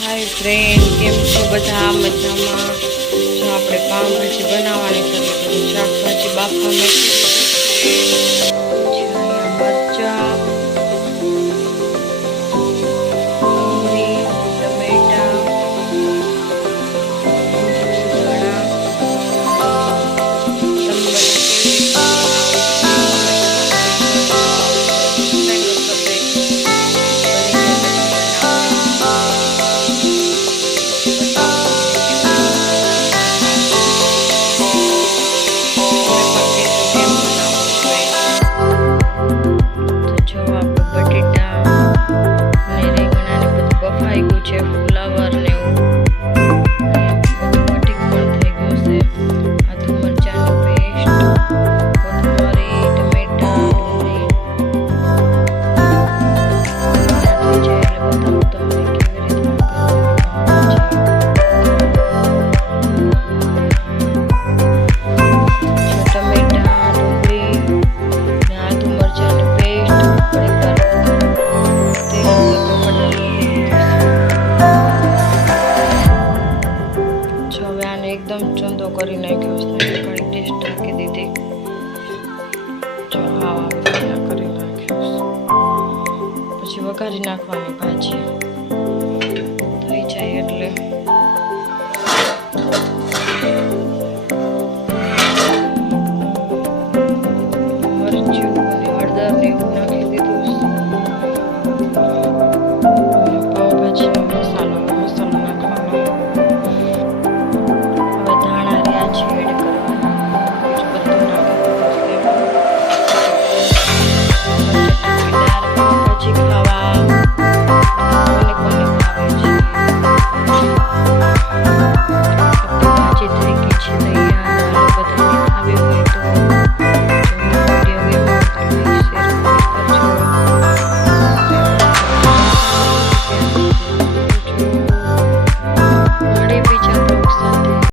હાય friend, કેમ છો બધા? મજામાં? જો આપણે પાવભાજી બનાવવાની છે એટલે બધું શાકભાજી બાફવા મૂકી દીધી છે. અહીંયા મરચાં, ડુંગળી, ટમેટા, ધાણા. તમે બધા કેવી રીતે ફુલાવર ને એવું બધું કટિંગ પણ થઈ ગયું છે. આદુ મરચાંની પેસ્ટ, કોથમરી, ટમેટા, ડુંગળી નાખી છે એટલે બતાવું તમને કેવી રીતના ટમેટા, ડુંગળી ને આદુ મરચાંની પેસ્ટ હવે આને એકદમ ચૂંદો કરી નાખ્યો છે. ઘણી ટેસ્ટ નાખી દીધી. જો હા આવી રીતના કરી નાખ્યો. પછી વઘારી નાખવાની ભાજી.